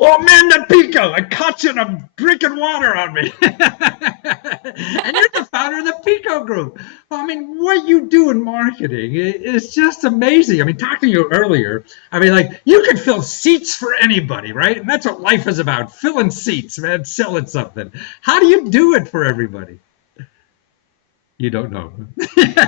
Oh man, the Pico! I caught you in a drinking water on me. And you're the founder of the Pico Group. I mean, what you do in marketing is just amazing. I mean, talking to you earlier, I mean, like you could fill seats for anybody, right? And that's what life is about: filling seats, man, selling something. How do you do it for everybody? You don't know.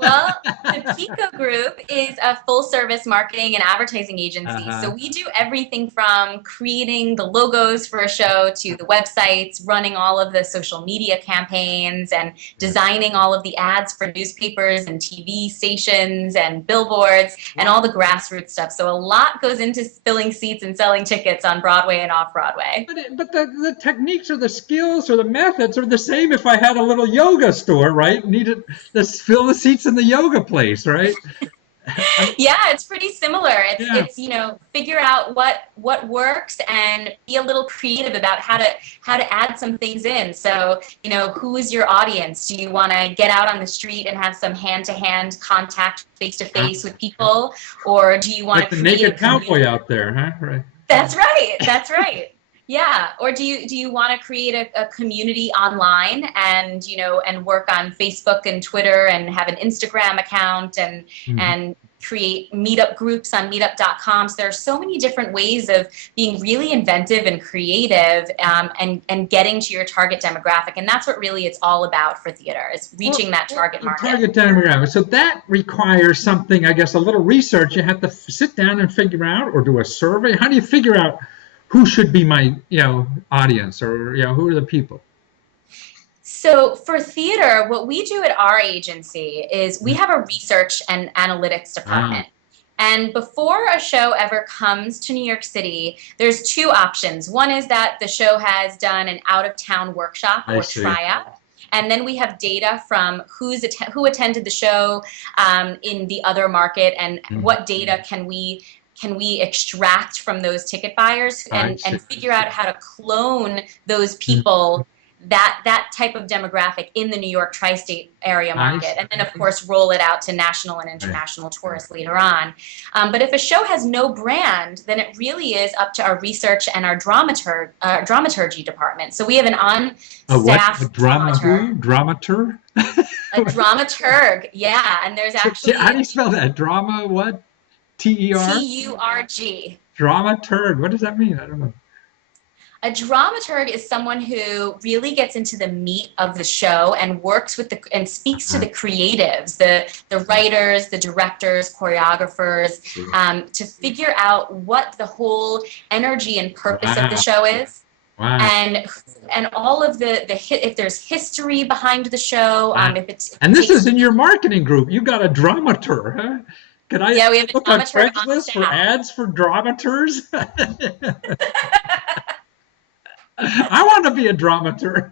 Well, the Pico Group is a full service marketing and advertising agency. So Uh-huh. we do everything from creating the logos for a show to the websites, running all of the social media campaigns, and designing all of the ads for newspapers and TV stations and billboards and all the grassroots stuff. So a lot goes into filling seats and selling tickets on Broadway and off Broadway. But the techniques or the skills or the methods are the same if I had a little yoga store, right? Needed to fill the seats in the yoga place, right? Yeah, it's pretty similar. It's Yeah. it's figure out what works and be a little creative about how to add some things in. So, who is your audience? Do you want to get out on the street and have some hand-to-hand contact face to face with people, or do you want Like the to create a naked cowboy community? out there, huh? Right. That's right. That's right. Yeah. Or do you want to create a community online and work on Facebook and Twitter and have an Instagram account Mhm. and create meetup groups on meetup.com. So there are so many different ways of being really inventive and creative, and getting to your target demographic. And that's what really it's all about for theater, is Well, reaching that target the market. target demographic. So that requires something, I guess, a little research. You have to sit down and figure out, or do a survey. How do you figure out who should be my, audience, or who are the people? So for theater, what we do at our agency is we have a research and analytics Ah, department. And before a show ever comes to New York City, there's two options. One is that the show has done an out-of-town workshop I or see. tryout. And then we have data from who attended the show, in the other market, and Mhm. what data can we extract from those ticket buyers, I and see. figure out how to clone those Mhm. people, that type of demographic in the New York tri-state area I market, and then of course roll it out to national and see. international tourists later on. But if a show has no brand, then it really is up to our research and our dramaturgy department. So we have an A what? A on-staff drama dramaturg, who? Dramatur? a dramaturg, yeah, and there's How do actually you spell that? Drama what? Ter? TURG. Dramaturg. What does that mean? I don't know. A dramaturg is someone who really gets into the meat of the show and works with and speaks to Uh, the creatives, the writers, the directors, choreographers, to figure out what the whole energy and purpose of the Wow. show is, Wow. and all of if there's history behind the show, Wow. if it And this is takes. in your marketing group. You got a dramatur, huh? Could I Yeah, we have a look on dramaturg on Craigslist for staff. ads for dramaturs? I want to be a dramaturg.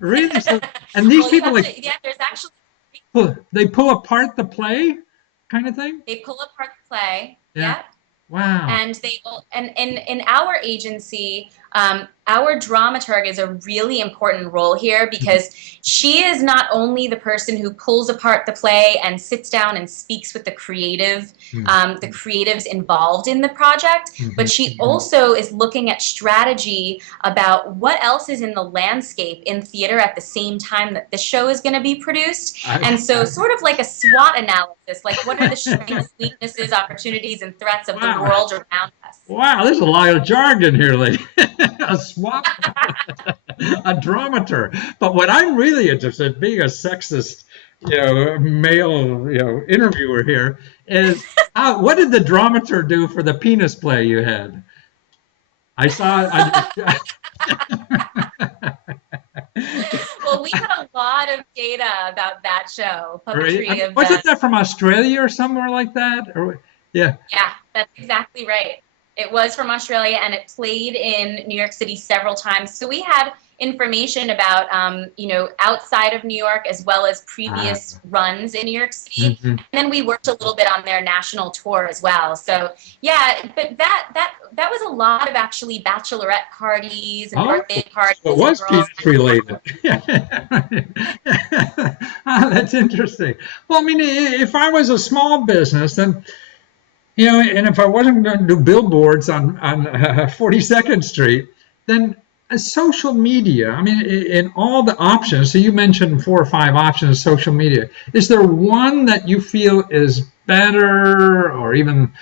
Really? So, and these Well, you people have like to. Yeah, there's actually. they pull apart the play, kind of thing. They pull apart the play. Yeah. Yeah. Wow. And in our agency, our dramaturg is a really important role here, because she is not only the person who pulls apart the play and sits down and speaks with the creatives involved in the project, but Mhm. she also is looking at strategy about what else is in the landscape in theater at the same time that the show is going to be produced. I, And so sort of like a SWOT analysis, like what are the strengths, weaknesses, opportunities, and threats of the wow. world around us. Wow, there's a lot of jargon here, lady. A swap, a dramaturg. But what I'm really interested, being a sexist, male, interviewer here, is what did the dramaturg do for the penis play you had? I saw. Well, we had a lot of data about that show, Right? puppetry of Wasn't that from Australia or somewhere like that? Or yeah. Yeah, that's exactly right. It was from Australia, and it played in New York City several times. So we had information about, outside of New York, as well as Uh, previous runs in New York City. mhm. And then we worked a little bit on their national tour as well. So yeah, but that was a lot of actually bachelorette parties and Oh, birthday so it parties and was girls' penis related. Ah, that's interesting. Well, I mean, if I was a small business, then And if I wasn't going to do billboards on 42nd Street, then social media. I mean, in all the options. So you mentioned 4 or 5 options of social media. Is there one that you feel is better, or even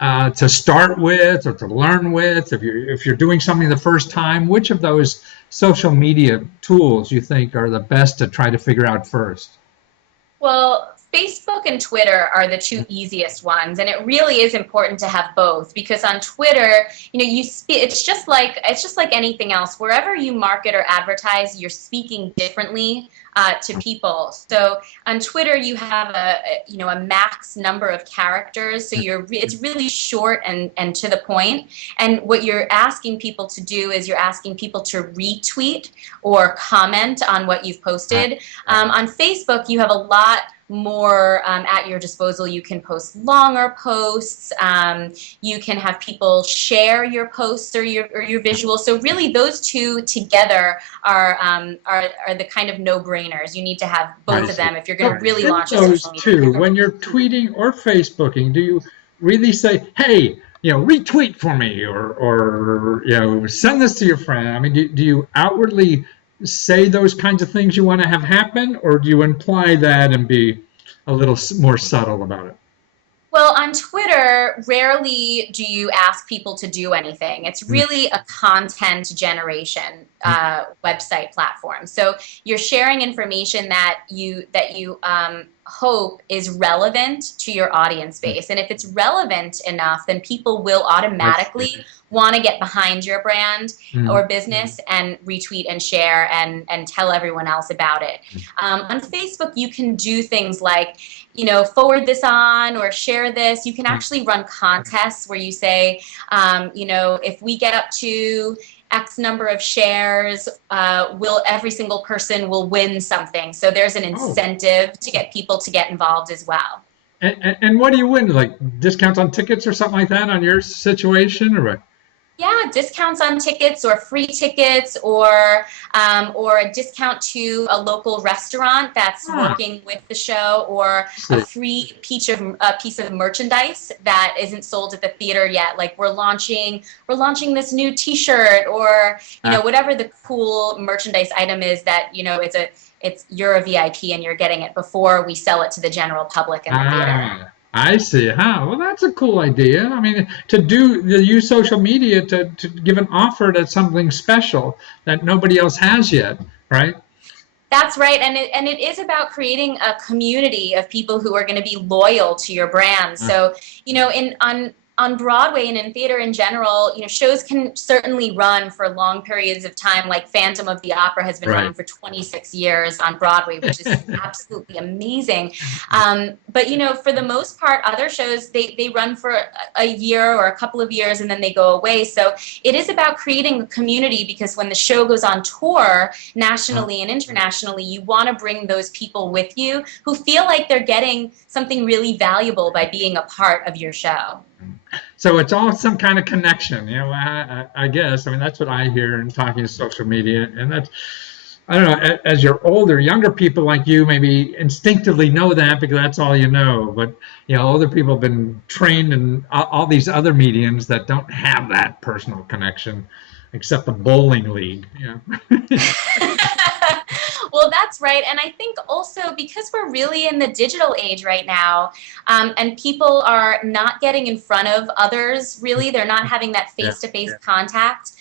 to start with, or to learn with? If you're doing something the first time, which of those social media tools you think are the best to try to figure out first? Well, Facebook and Twitter are the two easiest ones, and it really is important to have both because on Twitter, it's just like anything else. Wherever you market or advertise, you're speaking differently to people. So on Twitter, you have a max number of characters, so it's really short and to the point. And what you're asking people to do is you're asking people to retweet or comment on what you've posted. On Facebook, you have a lot more at your disposal. You can post longer posts. You can have people share your posts or your visuals. So really, those two together are the kind of no-brainers. You need to have I both of see. them if you're going So to really in launch a those social media two, campaign. when you're tweeting or Facebooking, do you really say, "Hey, retweet for me," or send this to your friend? I mean, do you outwardly say those kinds of things you want to have happen, or do you imply that and be a little more subtle about it? Well, on Twitter, rarely do you ask people to do anything. It's Mm, really a content generation mm, website platform. So you're sharing information that you hope is relevant to your audience mm. base, and if it's relevant enough, then people will I see. automatically want to get behind your brand Mm, or business and retweet and share and tell everyone else about it. mm. On Facebook, you can do things like forward this on or share this. You can actually run contests where you say, if we get up to X number of shares, will every single person will win something. So there's an Oh, incentive to get people to get involved as well. and what do you win? Like discounts on tickets or something like that on your situation, or what? Yeah, discounts on tickets or free tickets or a discount to a local restaurant that's Ah, working with the show or I a see. free piece of merchandise that isn't sold at the theater yet. Like we're launching this new T-shirt or Ah, whatever the cool merchandise item is that you're a VIP and you're getting it before we sell it to the general public in the theater. I see. Huh. Well, that's a cool idea. I mean, to use social media to give an offer to something special that nobody else has yet, right? That's right, and it is about creating a community of people who are going to be loyal to your brand. Uh, So, in on Broadway and in theater in general, shows can certainly run for long periods of time. Like Phantom of the Opera has been right. running for 26 years on Broadway, which is absolutely amazing. But for the most part, other shows they run for a year or a couple of years and then they go away. So it is about creating a community because when the show goes on tour nationally and internationally, you want to bring those people with you who feel like they're getting something really valuable by being a part of your show. So it's all some kind of connection, I guess. I mean, that's what I hear in talking to social media, and that's I don't know. As you're older, younger people like you maybe instinctively know that because that's all you know. But older people have been trained in all these other mediums that don't have that personal connection, except the bowling league. Well, that's right. And I think also because we're really in the digital age right now, and people are not getting in front of others, really, they're not having that Yeah. face-to-face contact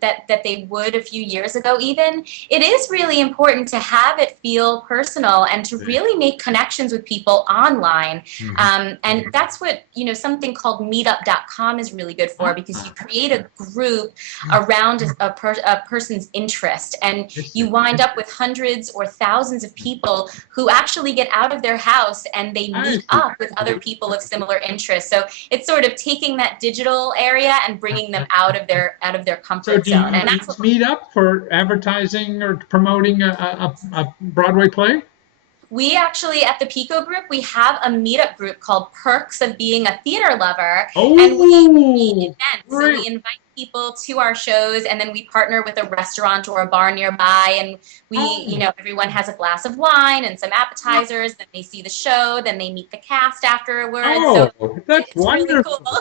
that they would a few years ago even. It is really important to have it feel personal and to really make connections with people online. Mhm. And that's what, something called meetup.com is really good for because you create a group around a person's interest and I you see. wind up with hundreds or thousands of people who actually get out of their house and they I meet see. up with other people of similar interests. So it's sort of taking that digital area and bringing them out of their So comfort do zone. you And that's what use Meetup for advertising or promoting a Broadway play? We actually, at the Pico group, we have a meetup group called Perks of Being a Theater Lover, and we Oh, events. So great. we invite people to our shows, and then we partner with a restaurant or a bar nearby, and Oh, everyone has a glass of wine and some appetizers. Then they see the show, then they meet the cast afterwards. So that's it's really cool. wonderful.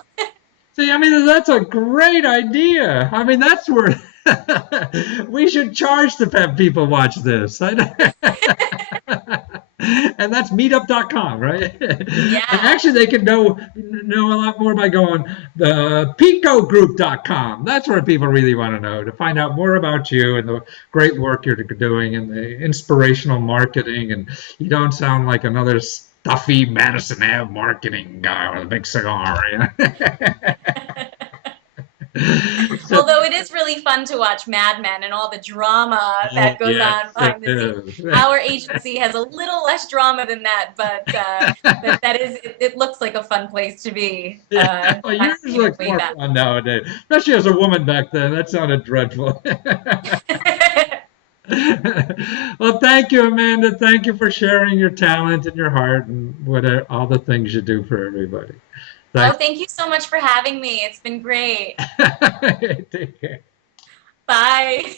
See, I mean, that's a great idea. I mean, that's where we should charge to have people watch this. And that's meetup.com, right? And Yeah. actually, they can know a lot more by going the picogroup.com. That's where people really want to know to find out more about you and the great work you're doing and the inspirational marketing. And you don't sound like another stuffy Madison Ave marketing guy with a big cigar. You know? So, Although it is really fun to watch Mad Men and all the drama oh, that goes yes, on it behind the scenes. is. Our agency has a little less drama than that, but that is it looks like a fun place to be. Yeah. Well, yours looks Way more back. fun nowadays, especially as a woman back then. That sounded dreadful. Well, thank you, Amanda. Thank you for sharing your talent and your heart and all the things you do for everybody. Oh, Thanks. thank you so much for having me. It's been great. Take care. Bye.